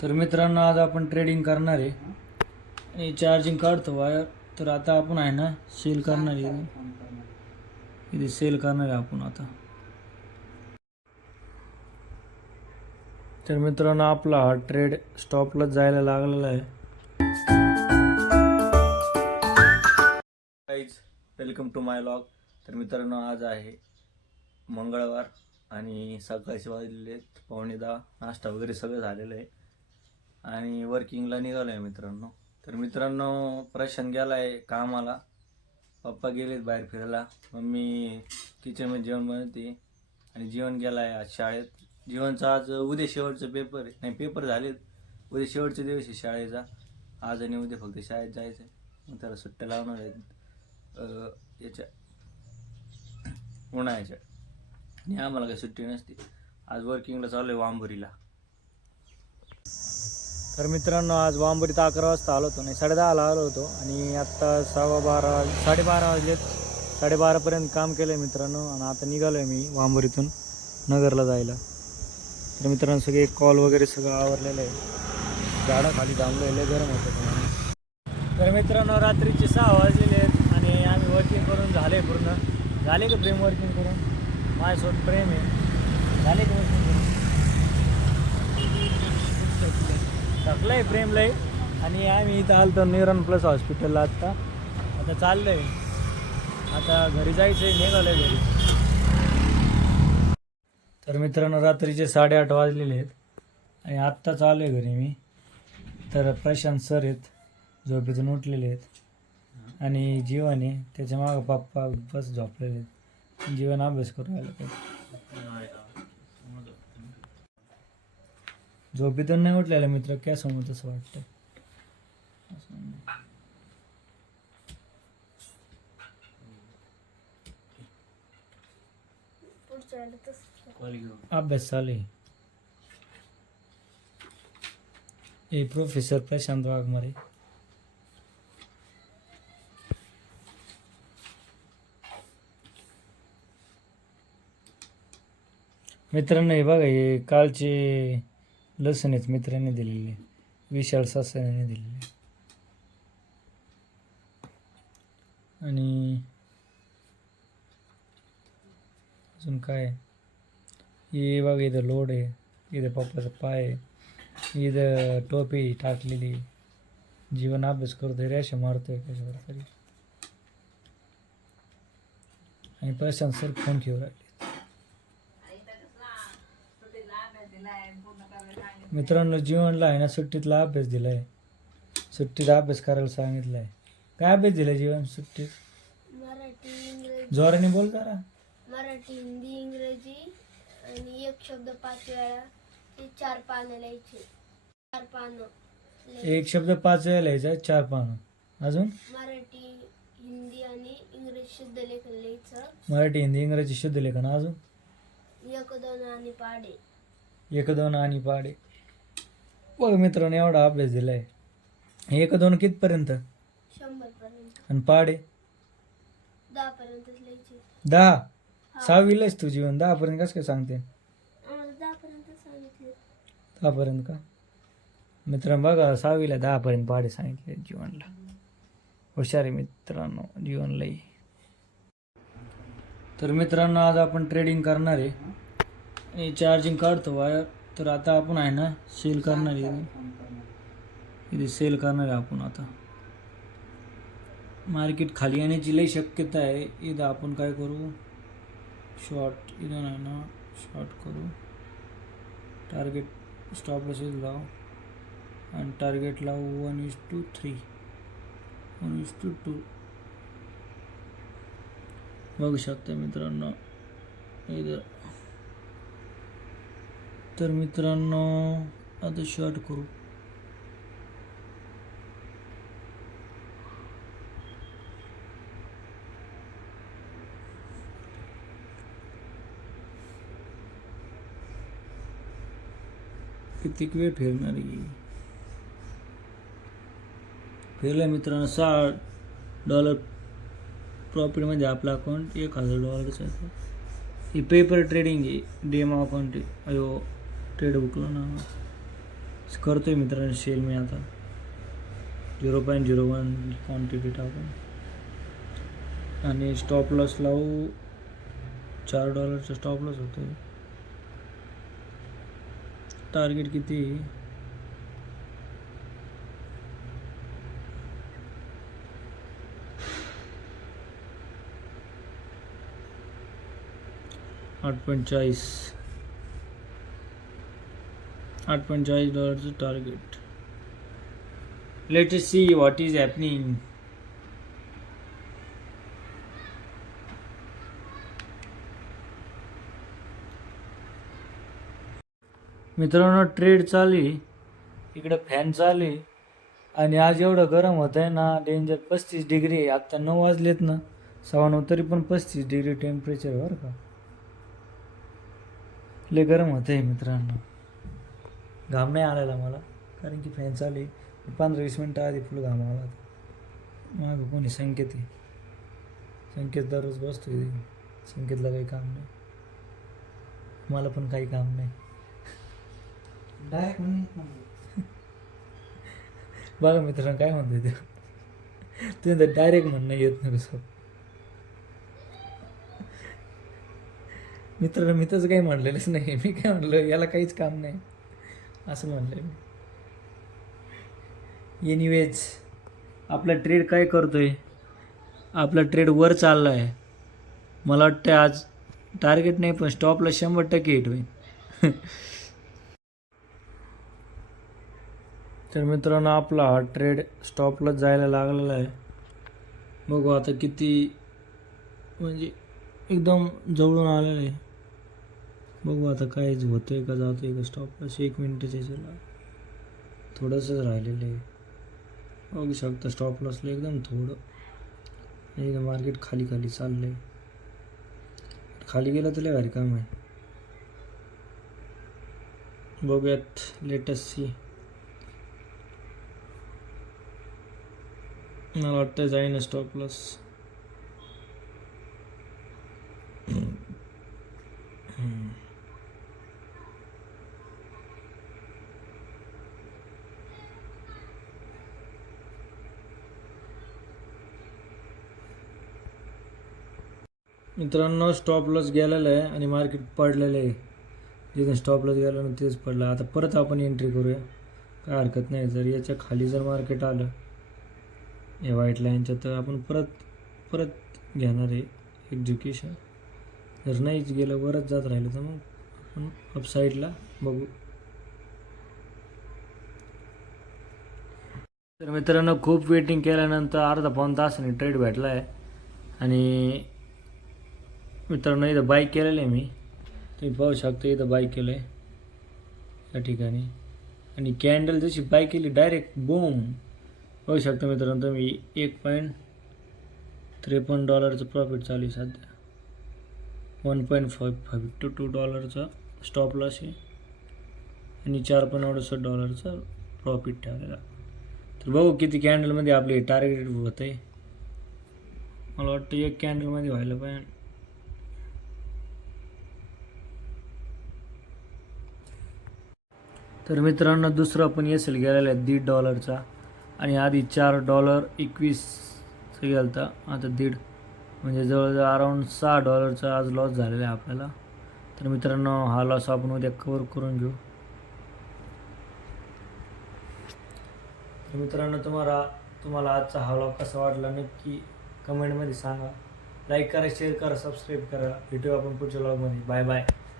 तर मित्रांनो, आज आपण ट्रेडिंग करणार आहे आणि चार्जिंग काढतो वायर. तर आता आपण आहे ना सेल करणार आहे, इथे सेल करणार आहे आपण आता. तर मित्रांनो, आपला हा ट्रेड स्टॉपला जायला लागलेला आहे. Guys, welcome to my log. तर मित्रांनो, आज आहे मंगळवार आणि सकाळचे वाजलेले 9:15. नाश्ता वगैरे सगळं झालेलं आहे आणि वर्किंगला निघालो आहे मित्रांनो. तर मित्रांनो, प्रशांत गेला आहे कामाला, पप्पा गेलेत बाहेर फिरायला, मम्मी किचनमध्ये जेवण बनवते आणि जीवन गेला आहे आज शाळेत. जीवनचा आज उद्या शेवटचा पेपर आहे, नाही पेपर झालेत, उद्या शेवटचा दिवस आहे शाळेचा. आज आणि उद्या फक्त शाळेत जायचं आहे. मग त्याला सुट्ट्या लावणार आहेत याच्या उन्हाळ्याच्या, आणि आम्हाला काही सुट्टी नसते. आज वर्किंगला चालू आहे वांबुरीला. तर मित्रांनो, आज वांबुरीत 11 वाजता आलो होतो, नाही 10:30ला आलो होतो आणि आत्ता 12:15 वाजलेत. 12:30पर्यंत काम केलं आहे मित्रांनो आणि आता निघालो आहे मी वांबुरीतून नगरला जायला. तर मित्रांनो, सगळे कॉल वगैरे सगळं आवरलेलं आहे, झाडाखाली थांबलो आहे, लय गरम होतं. तर मित्रांनो, रात्रीचे 6 वाजलेले आहेत आणि आम्ही वर्किंग करून झाले पूर्ण. झाले का प्रेम वर्किंग करून? माझ्यासोबत प्रेम आहे, झाले का वर्किंग करून? थकलं आहे प्रेम लय. आणि आम्ही इथं आलो तर न्यूरॉन प्लस हॉस्पिटलला आता चाललं आहे, आता घरी जायचं आहे, निघालं आहे घरी. तर मित्रांनो, रात्रीचे 8:30 वाजलेले आहेत आणि आत्ता चालू आहे घरी मी. तर प्रशांत सर आहेत, झोपेतून उठलेले आहेत आणि जीवन आहे त्याच्या मागं पप्पा बस झोपलेले आहेत. जीवन अभ्यास करून राहिलं पाहिजे, झोपेतून नाही उठलेला मित्र, काय समोर तसं वाटतं. अभ्यास चालू आहे. हे प्रोफेसर प्रशांत वाघमारे. मित्रांनो, हे बघा, हे कालचे लसण आहेत, मित्रांनी दिलेले, विशाल सासऱ्याने दिलेले. आणि अजून काय, हे बघा, इथं लोड आहे, इथं पप्पाचा पाय आहे, इथं टोपी टाकलेली. जीवन अभ्यास करतोय, रेषा मारतोय कशावर तरी. आणि प्रशांत सर फोन घेऊन राहिले. मित्रांनो, जीवनला आहे ना सुट्टीतला अभ्यास दिलाय, सुट्टीचा अभ्यास करायला सांगितलं आहे. काय अभ्यास दिलाय जीवन सुट्टीत? मराठी, इंग्रजी. जोराने बोल जरा. मराठी, हिंदी, इंग्रजी आणि एक शब्द 5 वेळा, ते 4 पानं लिहायचे. 4 पानं. एक शब्द 5 वेळा लिहायचा, 4 पानं. अजून मराठी, हिंदी आणि इंग्रजी शुद्ध लेखन लिहायचं. मराठी, हिंदी, इंग्रजी शुद्ध लेखन. अजून 1, 2 आणि पाढे. 1, 2 आणि पाढे. बघ मित्रांनो, एवढा अभ्यास दिलाय. 1, 2 कितपर्यंत? 100 पर्यंत. आणि पाढे 10 पर्यंतच लिहायचे. 10? 6वीलाच तू जीवन, 10 पर्यंत कसं काय सांगते? आम्हाला 10 पर्यंत सांगितले. 10 पर्यंत का? मित्रांनो बघा, 6वीला 10 पर्यंत पाढे सांगितले जीवनला. हुशार आहे मित्रांनो जीवनलाही. तर मित्रांनो, आज आपण ट्रेडिंग करणार आहे आणि चार्जिंग काढतो वायर. तर आता आपण आहे ना सेल करणार आहे, इथे सेल करणार आहे आपण आता. मार्केट खाली येण्याची लई शक्यता आहे. इथं आपण काय करू, शॉर्ट, इथं आहे ना शॉर्ट करू, टार्गेट स्टॉप लॉसेस लावू आणि टार्गेट लावू 1:3, 1:2. बघू शकता मित्रांनो इथं. तर मित्रांनो, आता शॉर्ट करू. किती वेळ फिरणार आहे? फिरलं मित्रांनो, $6 प्रॉफिटमध्ये आपलं अकाउंट $1,000 आहे. हे पेपर ट्रेडिंग आहे, डेमो अकाउंट आहे. अयो, ट्रेड बुकलो ना, करतोय मित्रांनो सेल मी आता 0.01 क्वांटिटी टाकून आणि स्टॉप लॉस लावू $4 स्टॉप लॉस होतो. टार्गेट किती 8.40 target. Let us see what is happening. मित्रांनो ट्रेड चालू आहे, इकडे फॅन चालू आहे आणि आज एवढं गरम होत आहे ना डेंजर. 35 डिग्री आहे. आत्ता 9 वाजलेत ना 9:15 तरी पण 35 डिग्री टेम्परेचर बरं का. लय गरम होत आहे मित्रांनो. घाम नाही आलेला मला कारण की फॅन चालू आहे. 15-20 मिनटं आधी फुल घाम आला. मागं कोणी संकेत आहे. संकेत दररोज बसतो. संकेतला काही काम नाही, मला पण काही काम नाही. डायरेक्ट बघा मित्रांनो काय म्हणतोय ते. तुम्ही तर डायरेक्ट म्हणणं येत नाही कसं. मित्रांनो मी तसं काही म्हणलेलंच नाही. मी काय म्हणलं याला काहीच काम नाही असं म्हणलं मी. एनिवेज आपला ट्रेड काय करतोय, आपला ट्रेड वर चालला आहे. मला वाटतं आज टार्गेट नाही पण स्टॉपला 100% हिट होईल. तर मित्रांनो आपला हा ट्रेड स्टॉपला जायला लागलेला आहे. बघू आता किती म्हणजे एकदम जवळून आलेलं आहे. बघू आता काय होतंय का जातोय का. स्टॉपला 1 मिनिटच यायचं थोडंसंच राहिलेलं आहे. बघू शकता स्टॉप लॉसला एकदम थोडं एकदम मार्केट खाली खाली चाललं आहे. खाली गेलं तर लय भारी काम आहे. बघूयात लेटेस्ट सी. मला वाटतं जाईन स्टॉप लॉस. मित्रांनो स्टॉप लॉस गेलेलं आहे आणि मार्केट पडलेलं आहे. जिथे स्टॉप लॉस गेला ना तेच पडलं. आता परत आपण एंट्री करूया, काय हरकत नाही. जर याच्या खाली जर मार्केट आलं या व्हाईट लाईनच्या तर आपण परत घेणार आहे एक्झिक्युशन. जर नाहीच गेलं वरच जात राहिलं तर मग आपण अपसाईडला बघू. तर मित्रांनो खूप वेटिंग केल्यानंतर अर्धा-पाऊण तासाने ट्रेड भेटला आहे. आणि मित्रांनो इथं बाईक केलेलं आहे मी, तुम्ही पाहू शकता इथं बाईक केलं आहे या ठिकाणी. आणि कॅन्डल जशी बाय केली डायरेक्ट बूम पाहू शकता मित्रांनो तुम्ही. $1.53 प्रॉफिट चालू आहे सध्या. $1.52 स्टॉप लॉस आहे आणि $4.68 प्रॉफिट ठेवलेला. तर बघू किती कॅन्डलमध्ये आपले टार्गेट होत आहे. मला वाटतं 1 कॅन्डलमध्ये व्हायला पाहिजे. तर मित्रांनो दुसरा पण एसल गेलेला आहे $1.50 आणि आधी $4.21 गेला होता. आता 1.5 म्हणजे जवळजवळ अराऊंड $6 आज लॉस झालेला आहे आपल्याला. तर मित्रांनो हा लॉस आपण उद्या कवर करून घेऊ. तर मित्रांनो तुम्हाला आजचा हा व्लॉग कसा वाटला नक्की कमेंटमध्ये सांगा. लाईक करा, शेअर करा, सबस्क्राईब करा. भेटू आपण पुढच्या व्लॉगमध्ये. Bye bye.